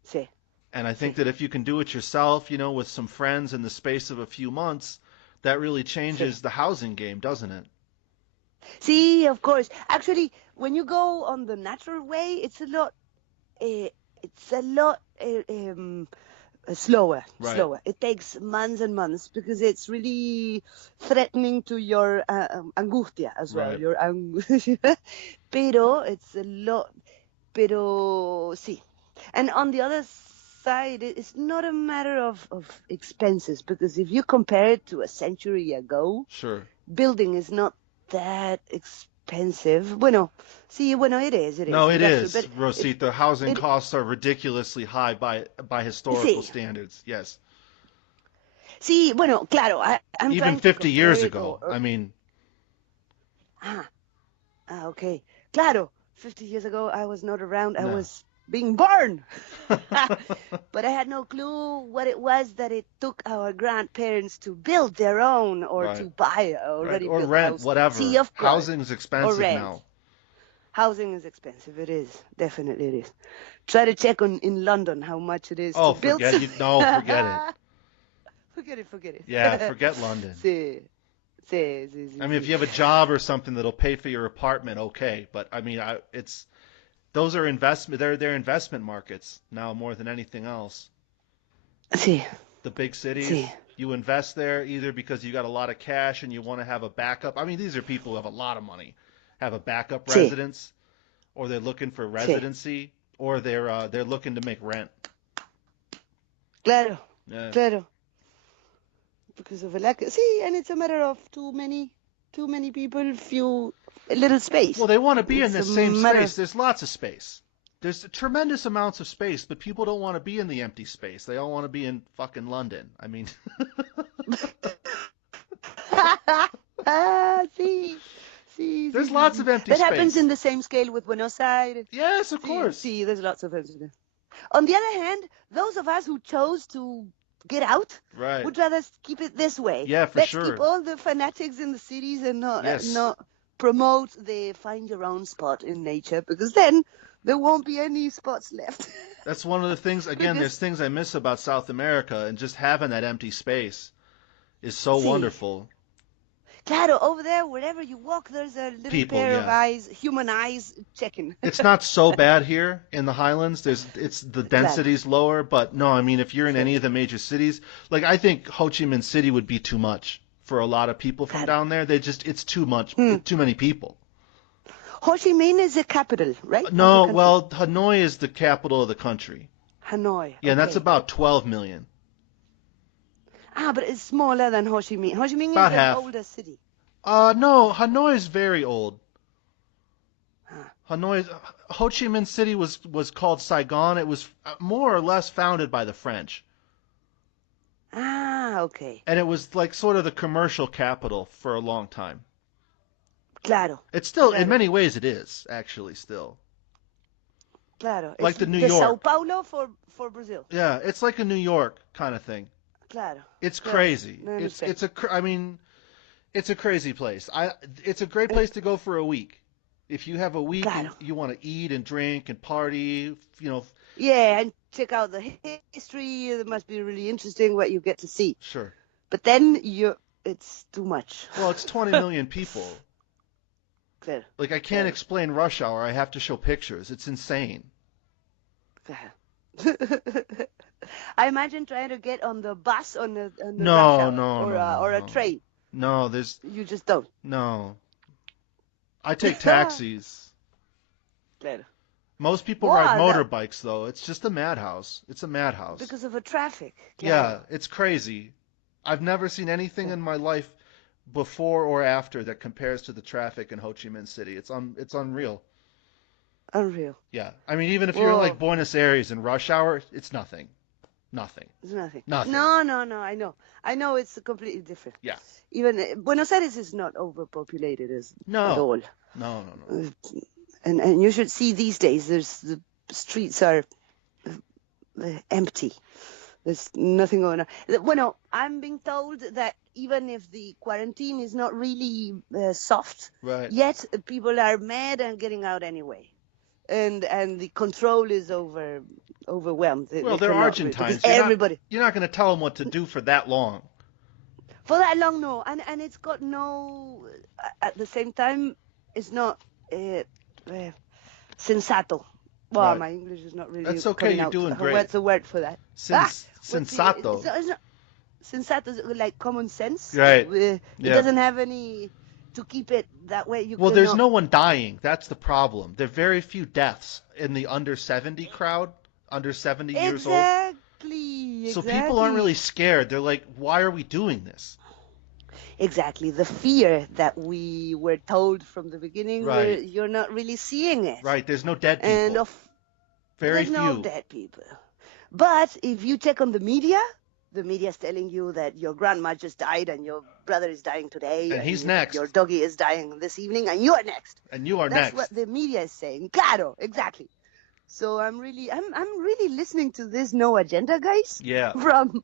sí, And I think sí, that if you can do it yourself, with some friends in the space of a few months, that really sí. changes the housing game, doesn't it? See, of course. Actually, when you go on the natural way, it's a lot slower, Right, slower. It takes months and months because it's really threatening to your angustia as well. right. Your angustia. Pero it's a lot. Pero sí. And on the other side, it's not a matter of expenses because if you compare it to a century ago, Sure. building is not that expensive. Bueno, sí, bueno, it is, No, it industrial, is, but Rosita. Housing it, costs are ridiculously high by historical sí, standards. Yes. sí, bueno, claro, I'm Even trying to 50 compare years it ago. I mean, ah, okay, claro, 50 years ago I was not around, I no. was being born, but I had no clue what it was that it took our grandparents to build their own or Right, to buy an right. already Or built rent, house. See, whatever. of course, Housing's or expensive rent. now. Housing is expensive. It is. Definitely it is. Try to check in London how much it is Oh, to build. forget you. No, forget it. Forget it, forget Yeah, it. forget London. Sí, sí, sí, I sí, mean, if sí. you have a job or something that'll pay for your apartment, okay. But I mean, those are investment. They're investment markets now more than anything else. Sí, The big sí, cities, you invest there either because you got a lot of cash and you want to have a backup. I mean, these are people who have a lot of money, have a backup sí, residence, or they're looking for sí. residency, or they're looking to make rent. Claro, Yeah. claro. Because of a lack. See, and it's a matter of too many people, few, a little Well, space. they want to be in It's the a same matter. space. There's lots of space. There's tremendous amounts of space, but people don't want to be in the empty space. They all want to be in fucking London. I mean, Sí, sí, there's sí, sí, lots sí. of empty That happens space. in the same scale with Buenos Aires. Yes, of Sí, course. sí, there's lots of emptiness. On the other hand, those of us who chose to get out Right. would rather keep it this way. Yeah, for Let's keep sure. all the fanatics in the cities and Yes. not promote the find your own spot in nature because then there won't be any spots left. That's one of the things, again, there's Because, things I miss about South America, and just having that empty space is so see, wonderful. claro, over there, wherever you walk, there's a little People, pair of yeah. eyes, human eyes, checking. It's not so bad here in the Highlands. It's the Claro, density's lower, but no, I mean, if you're in sí, any of the major cities, like I think Ho Chi Minh City would be too much for a lot of people from claro. down there. It's too much, Hmm. too many people. Ho Chi Minh is the capital, right, of the No, country. well, Hanoi is the capital of the country. Hanoi, Yeah, and that's okay. about 12 million. Ah, but it's smaller than Ho Chi Minh. Ho Chi Minh About is an half. older city. No, Hanoi is very old. Ah, Hanoi, Ho Chi Minh City was called Saigon. It was more or less founded by the French, okay. and it was like sort of the commercial capital for a long time. Claro, It's still, in claro, many ways, it is actually still claro. like It's the New the Sao York. Paulo for Brazil. Yeah, it's like a New York kind of thing. Claro, It's claro. crazy. I understand. I mean, it's a crazy place. It's a great place to go for a week. If you have a week and Claro. you want to eat and drink and party, Yeah, and check out the history. It must be really interesting what you get to see. sure. But then it's too much. Well, it's 20 million people. Claro, Like I can't claro. explain rush hour. I have to show pictures. It's insane. I imagine trying to get on the bus on the rush No, hour no, no, no, or a no. train. No, there's You just don't. no. I take taxis. Claro. Most people ride Well, motorbikes though. It's just a madhouse. It's a madhouse. because of the traffic. Yeah, Claro. it's crazy. I've never seen anything Yeah. in my life before or after that compares to the traffic in Ho Chi Minh City. It's unreal. Unreal. Yeah. I mean, even if you're in like Whoa. Buenos Aires in rush hour, it's nothing. Nothing. It's nothing. Nothing. No, no, no. I know. I know it's completely different. Yeah. Even Buenos Aires is not overpopulated at No. all. No, no, no. And you should see these days. The streets are empty. There's nothing going on. Bueno, I'm being told that even if the quarantine is not really soft, Right. yet people are mad and getting out anyway. And the control is overwhelmed. Well, They they're cannot because Argentines. everybody You're not going to tell them what to do for that long. for that long, no, and it's got no. At the same time, it's not sensato. Well, Right. my English is not really That's okay. coming You're out. doing great. What's the word for that? What's the? Sensato. It's not, sensato is like common sense. Right. It Yeah. doesn't have any to keep it that way. You Well, there's cannot. no one dying. That's the problem. There are very few deaths in the under 70 crowd, under 70 years old. Exactly. So people aren't really scared. They're like, why are we doing this? Exactly. The fear that we were told from the beginning, Right. you're not really seeing it. Right. There's no dead people. And Very there's no few. dead people. But if you check on the media is telling you that your grandma just died and your brother is dying today. And he's next. Your doggy is dying this evening and you are next. And you are That's next. what the media is saying. Claro, exactly. So I'm really listening to this no agenda guys. Yeah. From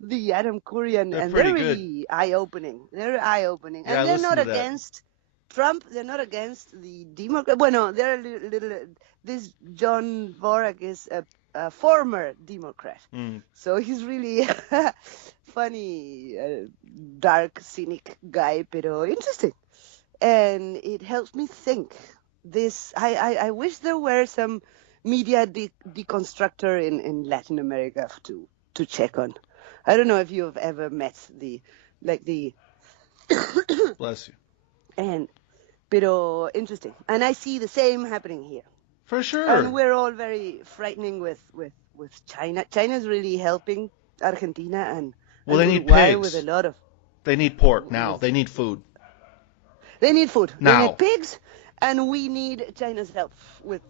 the Adam Curry and They're they're pretty really eye-opening. They're eye-opening. Yeah, And they're listen not to that. against Trump. They're not against the Democrat. Bueno, they're a little. This John Vorak is a former Democrat. Mm. So he's really funny, dark, cynic guy, pero interesting. And it helps me think. I wish there were some media deconstructor in Latin America to check on. I don't know if you have ever met the Bless you. Pero interesting. And I see the same happening here. For sure. And we're all very frightening with China. China's really helping Argentina and They need Uruguay pigs. with a lot of. They need pork now. They need food. They need food. Now. They need pigs, and we need China's help with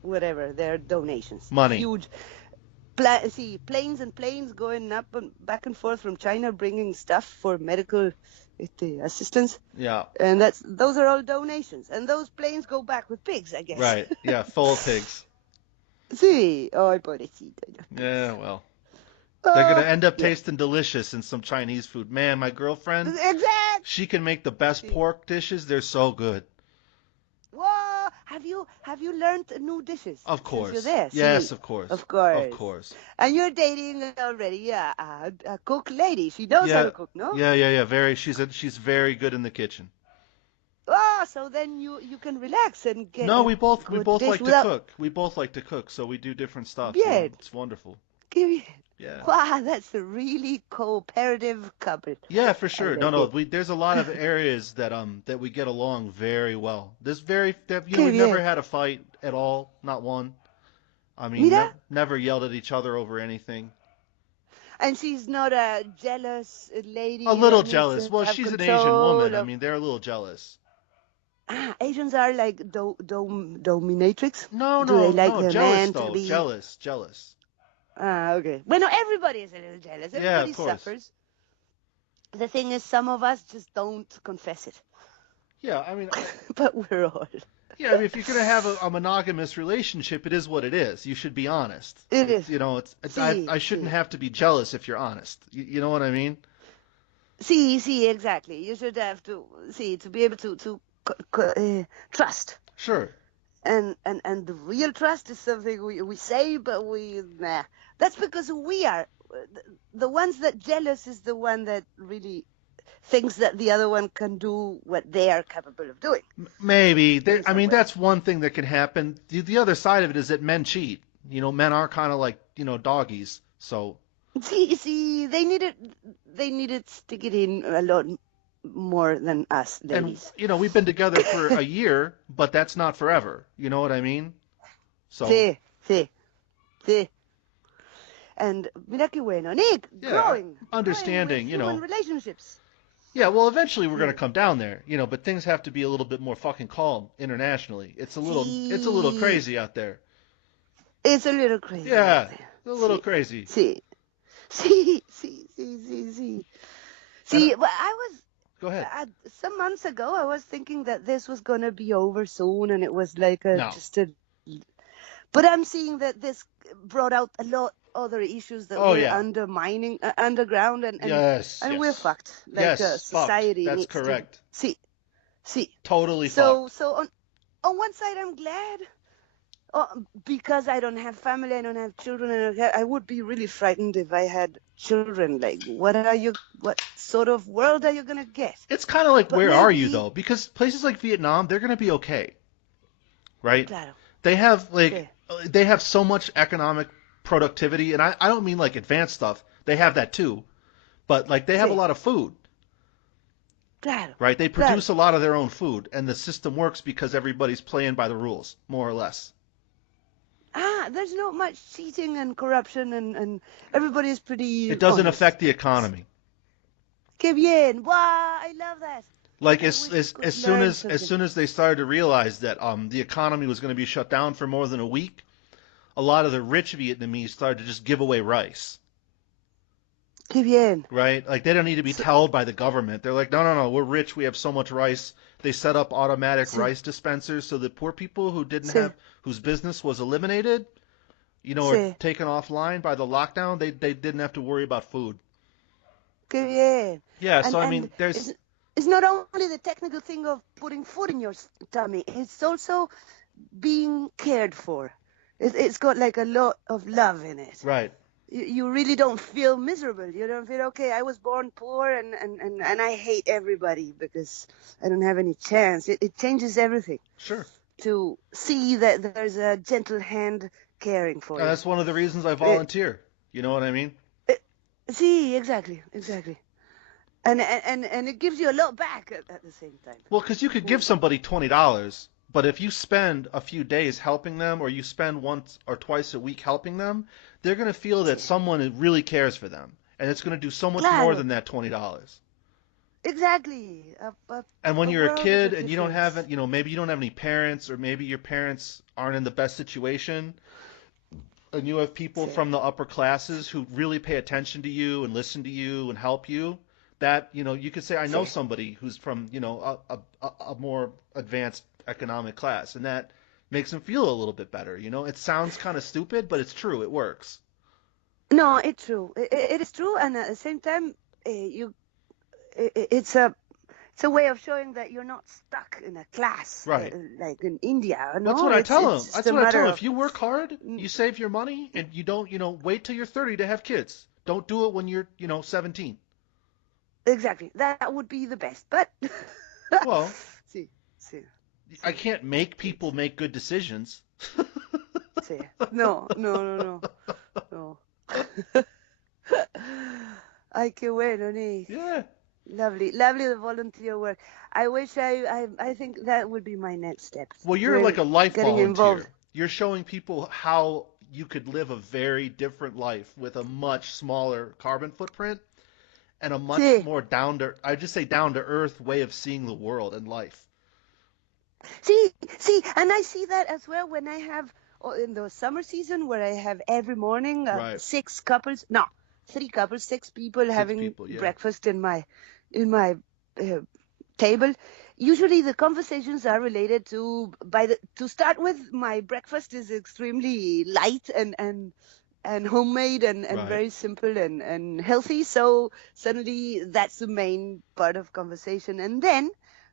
whatever their donations. Money. Huge. Planes and planes going up and back and forth from China, bringing stuff for medical assistance. Yeah. And those are all donations, and those planes go back with pigs, I guess. Right. Yeah. Full of pigs. Sí. Ay, pobrecito. Yeah. Well. They're going to end up tasting delicious in some Chinese food. Man, my girlfriend, Exactly. she can make the best pork dishes. They're so good. Whoa! Have you learned new dishes? Of course. Since you're there? Yes, Sí. of course. Of course. Of course. And you're dating already a cook lady. She knows how to cook, no? Yeah. She's very good in the kitchen. Oh, so then you can relax and get. No, we both good like dish to without... cook. We both like to cook, so we do different stuff. Bien. It's wonderful. Bien. Yeah. Wow, that's a really cooperative couple. Yeah, for sure. No. it. There's a lot of areas that we get along very well. We Bien. never had a fight at all, not one. I mean, never yelled at each other over anything. And she's not a jealous lady. A little that jealous. needs to Well, have she's an control Asian woman. of- I mean, they're a little jealous. Asians are like dominatrix. No, Do they like the jealous man though. to be Jealous. Okay. Well, no, everybody is a little jealous. Everybody of course. suffers. The thing is, some of us just don't confess it. Yeah, I mean, But we're all. yeah, I mean, if you're gonna have a monogamous relationship, it is what it is. You should be honest. It is. You know, I shouldn't Sí. have to be jealous if you're honest. You know what I mean? See, exactly. You should have to be able to trust. Sure. And the real trust is something we say, but That's because we are the ones that jealous is the one that really thinks that the other one can do what they are capable of doing. Maybe. In I some mean, way. that's one thing that can happen. The other side of it is that men cheat. Men are kind of like, doggies. So, See, they needed stick it in a lot more than us and, ladies. we've been together for a year, but that's not forever. You know what I mean? So, Sí, sí, sí. And mira qué bueno, Nick, yeah, growing with understanding, human relationships. Yeah, well, eventually we're going to Sí, come down there, but things have to be a little bit more fucking calm internationally. It's a little sí, crazy out there. it's a little crazy out Yeah, there. a little Sí, crazy. sí, sí, sí, sí, sí, sí. And See, well, go ahead. some months ago, I was thinking that this was gonna be over soon, and it was like No. just a. But I'm seeing that this brought out a lot other issues that Oh were yeah. undermining underground, and Yes, and we're yes. fucked. Like Yes, fucked. society That's needs to correct. see. Totally So fucked. so on one side, I'm glad. Because I don't have family, I don't have children, and I would be really frightened if I had children. Like, what sort of world are you gonna get? It's kind of like, But where are you maybe, though? Because places like Vietnam, they're going to be okay, right? claro, They have sí, they have so much economic productivity, and I don't mean like advanced stuff. They have that too, but like they have a sí, lot of food. claro, Right? They claro. produce a lot of their own food, and the system works because everybody's playing by the rules, more or less. There's not much cheating and corruption, and everybody's It pretty doesn't honest. affect the economy. Qué bien! Wow, I love that. Like I as wish I as, could as soon learn as something. soon as they started to realize that the economy was going to be shut down for more than a week, a lot of the rich Vietnamese started to just give away rice. Qué bien. Right? Like they don't need to be So, told by the government. They're like, no, no, no, we're rich. We have so much rice. They set up automatic so, rice dispensers so that poor people who didn't so, have, whose business was eliminated, or so. taken offline by the lockdown, they didn't have to worry about food. Qué bien. Yeah, so And I and mean, there's it's not only the technical thing of putting food in your tummy, it's also being cared for. It's got like a lot of love in it. right. You really don't feel miserable. You don't feel, okay, I was born poor, and I hate everybody because I don't have any chance. It changes everything Sure. to see that there's a gentle hand caring for you. That's one of the reasons I It, volunteer. You know what I mean? see, exactly. And it gives you a lot back at the same time. Well, because you could give somebody $20, but if you spend a few days helping them, or you spend once or twice a week helping them, they're going to feel that Sí. someone really cares for them, and it's going to do so much more Claro, than that $20. exactly. And when A you're a world kid of and you don't have, difference. maybe you don't have any parents, or maybe your parents aren't in the best situation, and you have people Sí, from the upper classes who really pay attention to you and listen to you and help you, that, you could say, I know sí. somebody who's from, a more advanced economic class, and that makes them feel a little bit better. It sounds kind of stupid, but it's true. It works. No, it's true. It is true, and at the same time, you it's a way of showing that you're not stuck in a class Right. like in India. That's No, what I it's tell them. it's just That's a what I tell matter them. of If you work hard, mm, you save your money, and you don't, wait till you're 30 to have kids. Don't do it when you're, 17. exactly that would be the best. But Well, see, see, I see, can't make it's people make good decisions. see. No. No. Ay, qué bueno, Nick. Yeah. Lovely the volunteer work. I wish I think that would be my next step. Well, you're like a life Getting involved. volunteer. You're showing people how you could live a very different life with a much smaller carbon footprint and a much Sí, more I just say down to earth way of seeing the world and life. see, and I see that as well when I have in the summer season where I have every morning Right. three couples, six people Six having people, yeah. breakfast in my uh, table. Usually the conversations are related to start with, my breakfast is extremely light and homemade and Right. very simple and healthy. So suddenly that's the main part of conversation. And then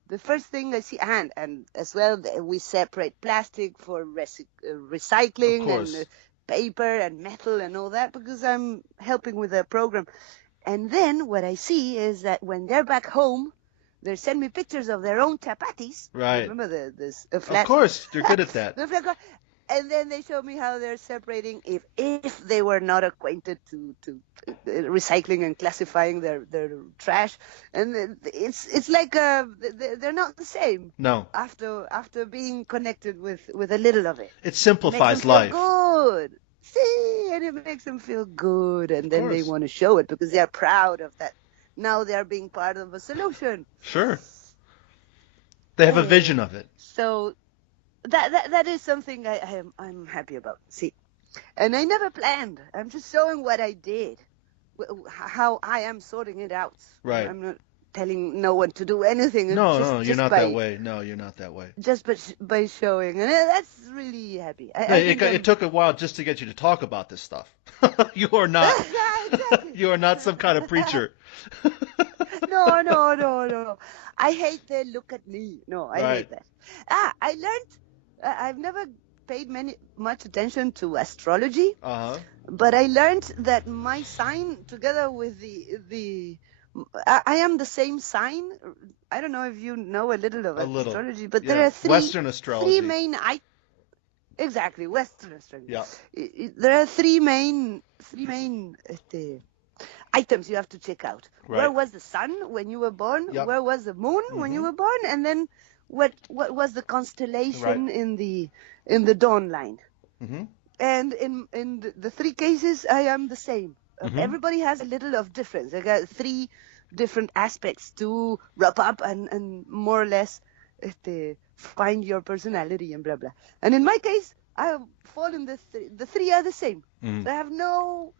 the first thing I see, and as well, we separate plastic for Of recycling and course. paper and metal and all that, because I'm helping with a program. And then what I see is that when they're back home, they send me pictures of their own chapatis. Right. Remember this Of flat? course, you're good at that. The flat, and then they show me how they're separating if they were not acquainted to recycling and classifying their trash, and it's like they're not the same. No. After being connected with a little of it. It It makes them simplifies feel life. good. See, and it makes them feel good, and Of then they course. want to show it because they are proud of that. Now they are being part of a solution. Sure. They have a vision of it. So that is something I'm happy about. See, and I never planned. I'm just showing what I did, how I am sorting it out. Right. I'm not telling no one to do anything. No, you're not that way. No, you're not that way. Just by showing, and that's really happy. It took a while just to get you to talk about this stuff. You are not. Exactly. You are not some kind of preacher. No. I hate they look at me. No, I Right. hate that. I learned. I've never paid much attention to astrology, but I learned that my sign, together with I am the same sign. I don't know if you know a little of astrology, but there are Western astrology. three main. Exactly, Western astrology. Yeah. There are three main items you have to check out. Right. Where was the sun when you were born? Yep. Where was the moon when you were born? And then what was the constellation in the dawn line? Mm-hmm. And in the three cases, I am the same. Everybody has a little of difference. I got three different aspects to wrap up and more or less find your personality and blah blah. And in my case, I fall in the three are the same. Mm. So I have no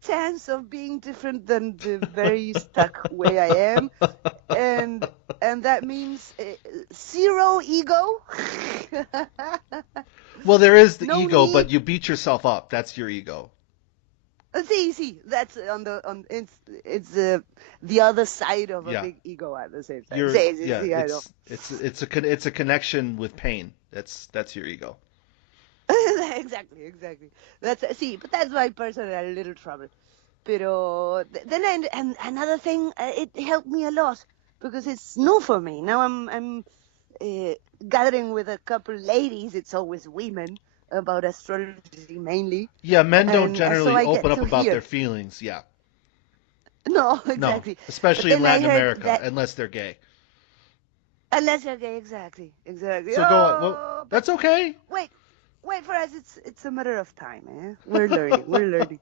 chance of being different than the very stuck way I am, and that means zero ego. Well, there is the No ego, need. but you beat yourself up. That's your ego. See, that's it's the other side of a big ego at the same time. It's a connection with pain. That's your ego. Exactly. But that's my personal little trouble. Pero then and another thing, it helped me a lot because it's new for me. Now I'm gathering with a couple ladies. It's always women about astrology mainly. Yeah, men don't generally so open up about their feelings. Yeah. No, exactly. No, especially in Latin America, unless they're gay. Unless you're gay, exactly. So go on. Well, that's okay. Wait, for us, it's a matter of time, eh? We're learning.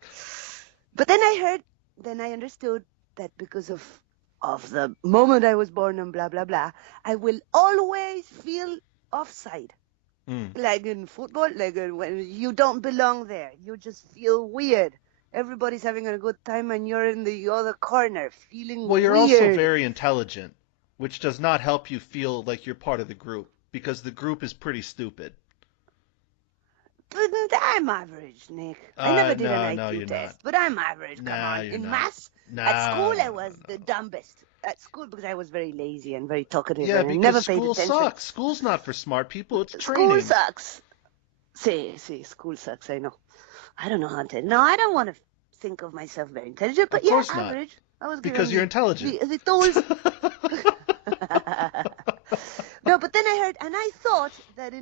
But then I understood that because of the moment I was born and blah, blah, blah, I will always feel offside. Like in football, when you don't belong there, you just feel weird. Everybody's having a good time and you're in the other corner feeling weird. Well, you're also very intelligent, which does not help you feel like you're part of the group, because the group is pretty stupid. But I'm average, Nick. I never did an IQ test, but I'm average. Come on. In maths, at school, I was the dumbest. At school, because I was very lazy and very talkative. Yeah, and because never paid school attention. sucks. School's not for smart people. It's training. School sucks. See, school sucks. I know. I don't know how to. No, I don't want to think of myself very intelligent, but of course average. Not. I was because you're intelligent. The tools. No, but then I heard, and I thought that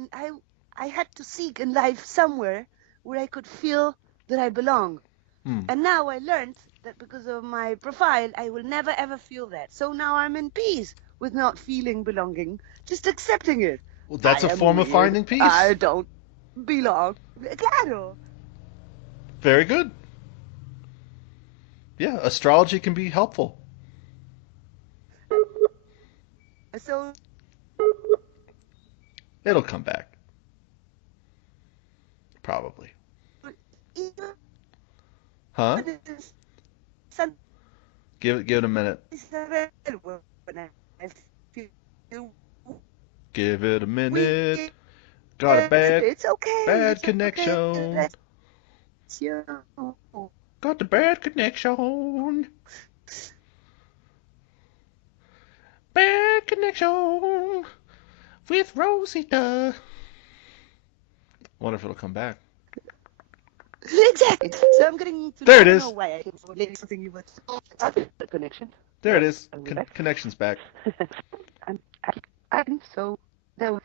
I had to seek in life somewhere where I could feel that I belong. And now I learned that because of my profile, I will never ever feel that. So now I'm in peace with not feeling belonging, just accepting it. Well, that's a form of finding peace. I don't belong. Claro. Very good. Yeah, astrology can be helpful. So it'll come back. Probably. Huh? Give it a minute. Give it a minute. Got a bad connection. Got the bad connection. Bad connection with Rosita. Wonder if it'll come back. Exactly. So I'm getting to. There I it don't know is. why I think something you would. The connection. There it Yes, is. are we back? Connection's back. I'm, I, so there was